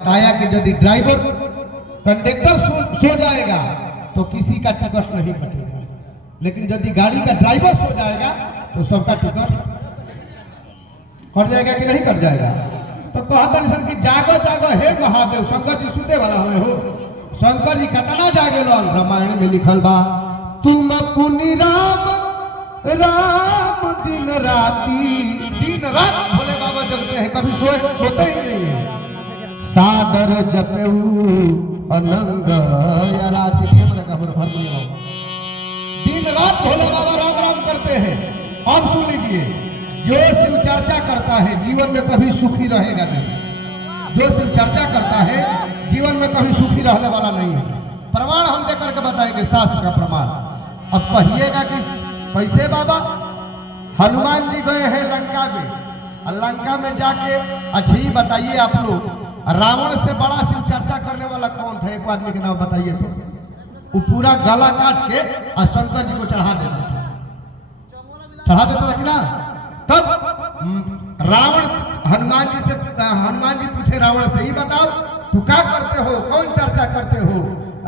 बताया कि यदि ड्राइवर कंडक्टर सो जाएगा तो किसी का टिकट नहीं कटेगा, लेकिन यदि गाड़ी का ड्राइवर सो जाएगा तो सबका टिकट कट जाएगा कि नहीं कट जाएगा। तो कहता नहीं सर कि जागो जागो हे महादेव, शंकर जी सुते वाला हुए हो। शंकर जी कतना जागे लो, रामायण में लिखल बा तुम पुनि राम राम दिन राती, दिन रात भोले बाबा जगते हैं, कभी सोते ही नहीं है। सादर जपेऊ अनंग दिन रात भोले बाबा राम राम करते हैं। अब सुन लीजिए, जो शिव चर्चा करता है जीवन में कभी सुखी रहेगा नहीं। जो शिव चर्चा करता है जीवन में कभी सुखी रहने वाला नहीं है। प्रमाण हम देकर के बताएंगे, शास्त्र का प्रमाण। अब कहिएगा कि कैसे बाबा? हनुमान जी गए हैं लंका में, लंका में जाके अच्छी बताइए आप लोग, रावण से बड़ा शिव चर्चा करने वाला कौन था? एक आदमी के नाम बताइए तो। वो पूरा गला काट के और शंकर जी को चढ़ा देता था, चढ़ा देता था कि ना। तब रावण हनुमान जी पूछे रावण से, ही बताओ तू क्या करते हो, कौन चर्चा करते हो?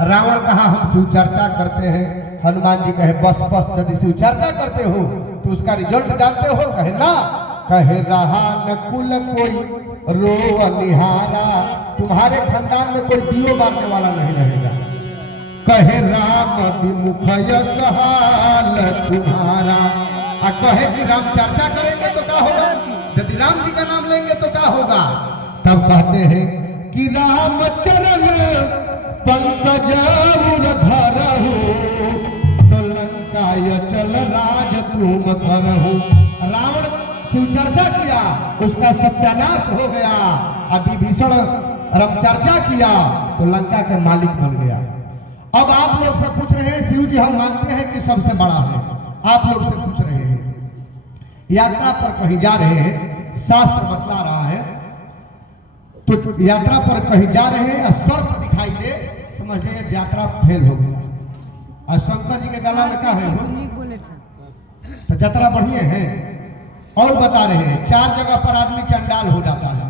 रावण कहा हम शिव चर्चा करते हैं। हनुमान जी कहे बस बस, यदि शिव चर्चा करते हो तो उसका रिजल्ट जानते हो? कहे ना। कहे रहा न कुल कोई रो निहारा, तुम्हारे खानदान में कोई दियो मारने वाला नहीं रहेगा। कहे राम विमुख सहाल तुम्हारा, और कहे कि राम चर्चा करेंगे तो क्या होगा? यदि राम जी का नाम लेंगे तो क्या होगा? तब कहते हैं कि राम चरण पंकज धरहु, तो लंका चल राज तुम करहु। रावण शिव चर्चा किया, उसका सत्यानाश हो गया। अभी विभीषण राम चर्चा किया तो लंका के मालिक बन गया। अब आप लोग से पूछ रहे हैं, शिव जी हम मानते हैं कि सबसे बड़ा है। आप लोग से पूछ रहे हैं, यात्रा पर कहीं जा रहे हैं, शास्त्र बतला रहा है, तो यात्रा पर कहीं जा रहे हैं, सर्प दिखाई दे, समझिए यात्रा फेल हो गया। और शंकर जी के गला में क्या है? तो यात्रा बढ़िया है। और बता रहे हैं, 4 जगह पर आदमी चंडाल हो जाता है।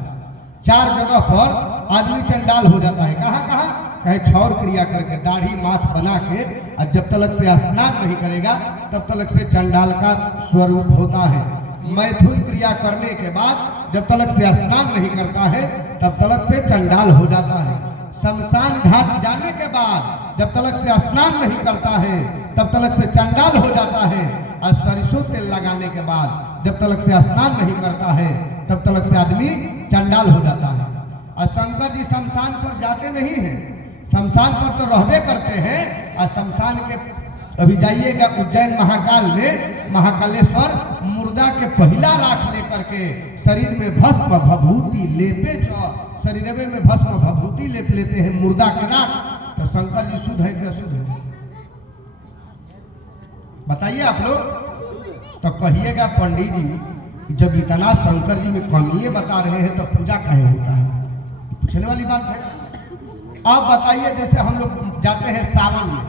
4 जगह पर आदमी चंडाल हो जाता है। कहाँ कहाँ? कहे क्षौर क्रिया करके, दाढ़ी माथ बना के, और जब तक से स्नान नहीं करेगा तब तक से चंडाल का स्वरूप होता है। मैथुन क्रिया करने के बाद जब तक से स्नान नहीं करता है तब तक से चंडाल हो जाता है। शमशान घाट जाने के बाद जब तक से स्नान नहीं करता है तब तक से चंडाल हो जाता है। और सरसों तेल लगाने के बाद जब तक से स्नान नहीं करता है तब तक से आदमी चंडाल हो जाता है। और शंकर जी शमशान पर जाते नहीं हैं, शमशान पर तो रहबे करते हैं। और शमशान के अभी जाइएगा उज्जैन महाकाल में, महाकालेश्वर मुर्दा के पहला राख लेकर के शरीर में भस्म भभूति लेपे, शरीर में भस्म भभूति लेप लेते हैं मुर्दा के राख। तो शंकर जी शुद्ध है कि अशुद्ध है? बताइए आप लोग। तो कहिएगा पंडित जी जब इतना शंकर जी में कमी बता रहे हैं तो पूजा कहीं होता है? पूछने वाली बात है। अब बताइए, जैसे हम लोग जाते हैं सावन में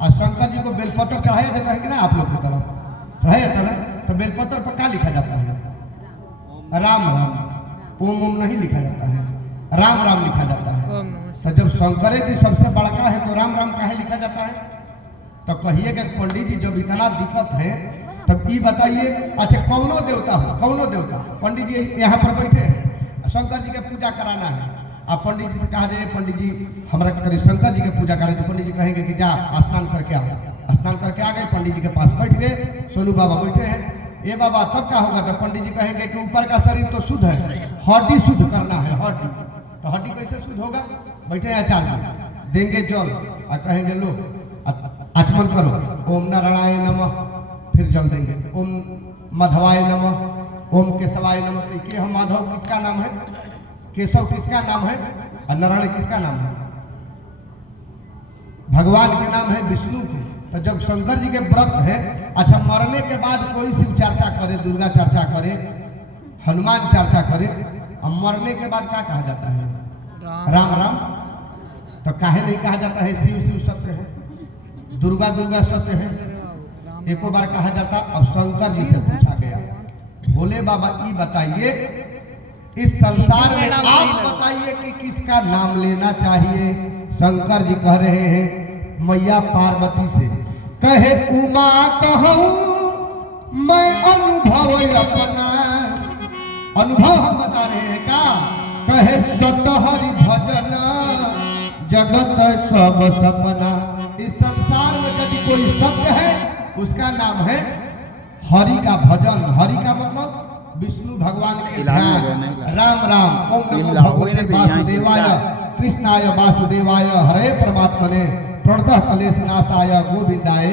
और शंकर जी को बेलपत्र चढ़ाया जाता है कि ना? आप लोग की तरफ चढ़ाया जाता है। तो बेलपत्र पर क्या लिखा जाता है? राम राम। ओम ओम नहीं लिखा जाता है, राम राम लिखा जाता है। तो जब शंकर जी सबसे बड़का है तो राम राम काहे लिखा जाता है? तो कहिएगा पंडित जी जब इतना दिक्कत है तब ये बताइए, अच्छा कौनो देवता हो, कौनो देवता, पंडित जी यहाँ पर बैठे हैं, शंकर जी के पूजा कराना है। आप पंडित जी से कहा जाए पंडित जी हमारा करीब शंकर जी के पूजा करें, तो पंडित जी कहेंगे कि जा स्नान करके आओ। स्नान करके आ गए, पंडित जी के पास बैठ गए, सोनू बाबा बैठे हैं। ये बाबा तब क्या होगा? तो पंडित जी कहेंगे कि ऊपर का शरीर तो शुद्ध है, हड्डी शुद्ध करना है, हड्डी। तो हड्डी कैसे शुद्ध होगा? बैठे हैं आचार्य, देंगे जल और कहेंगे लो आचमन करो, ओम नारायण नमः, फिर जल देंगे। ओम माधवाय नमः, ओम केशवाय नमः। तो हम माधव किसका नाम है? केशव किसका नाम है? और नारायण किसका नाम है? भगवान के नाम है विष्णु के। तो जब शंकर जी के व्रत है, अच्छा मरने के बाद कोई शिव चर्चा करे, दुर्गा चर्चा करे, हनुमान चर्चा करे, और मरने के बाद क्या कहा जाता है? राम राम। तो काहे नहीं कहा जाता है शिव शिव सत्य है, दुर्गा दुर्गा सत्य है? एको बार कहा जाता। अब शंकर जी से पूछा गया, भोले बाबा ये बताइए इस संसार में आप बताइए कि किसका नाम लेना चाहिए। शंकर जी कह रहे हैं मैया पार्वती से, कहे उमा कहूं मैं अनुभव अपना, अनुभव हम बता रहे हैं का, कहे सतहरि भजन जगत सब सपना। इस संसार में यदि कोई सत्य है उसका नाम है हरि का भजन। हरि का मतलब विष्णु भगवान के ध्यान, राम राम, ओम नमो भगवते वासुदेवाय कृष्णाय वासुदेवाय हरे परमात्मने प्रणतः क्लेश नाशाय गोविंदाय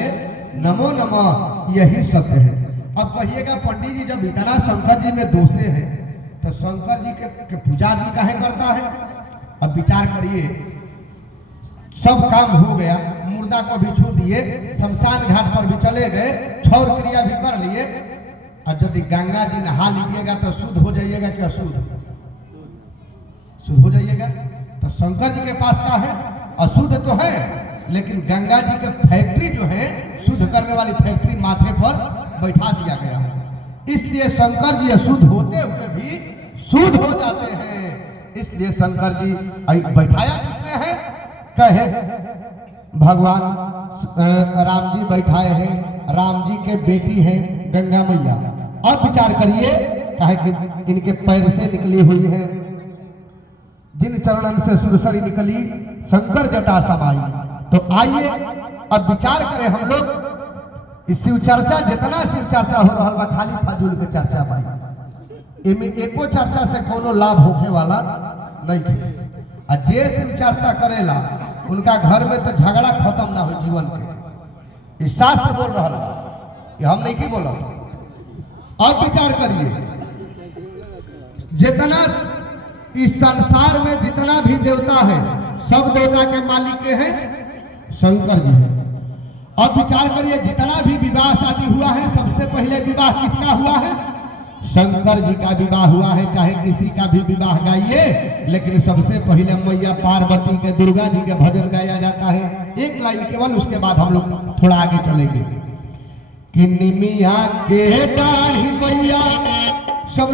नमो नमः, यही सत्य है। अब कहिएगा पंडित जी जब इतना शंकर जी में दोषे हैं तो शंकर जी के पूजा आदमी काहे करता है। अब विचार करिए, सब काम हो गया, मुर्दा को भी छू दिए, शमशान घाट पर भी चले गए, क्षौर क्रिया भी कर लिए, और यदि गंगा जी नहा लीजिएगा तो शुद्ध हो जाइएगा कि अशुद्ध? शुद्ध हो जाइएगा। तो शंकर जी के पास क्या है? अशुद्ध तो है, लेकिन गंगा जी के फैक्ट्री जो है, शुद्ध करने वाली फैक्ट्री माथे पर बैठा दिया गया है। इसलिए शंकर जी अशुद्ध होते हुए भी शुद्ध हो जाते हैं। इसलिए शंकर जी बैठाया किसने है? कहे भगवान राम जी बैठाए हैं, राम जी के बेटी हैं गंगा मैया। अब विचार करिए, कहे कि इनके पैर से निकली हुई है, जिन चरणन से सुरसरी निकली शंकर जटा समाई। तो आइए अब विचार करें हम लोग, इस शिव चर्चा जितना शिव चर्चा हो रहा बा खाली फाजूल के चर्चा भाई, इनमें एको चर्चा से कोनो लाभ होने वाला नहीं है। जे शिव चर्चा करेला उनका घर में तो झगड़ा खत्म ना हो जीवन के। इस शास्त्र बोल रहा है, ये हम नहीं की बोला। अब विचार करिए, जितना इस संसार में जितना भी देवता है सब देवता के मालिक के हैं शंकर जी है। अब विचार करिए, जितना भी विवाह शादी हुआ है सबसे पहले विवाह किसका हुआ है? शंकर जी का विवाह हुआ है। चाहे किसी का भी विवाह गाइए, लेकिन सबसे पहले मैया पार्वती के, दुर्गा जी के भजन गाया जाता है। एक लाइन केवल, उसके बाद हम लोग थोड़ा आगे चलेंगे। कि निमिया के दाढ़ी मैया सब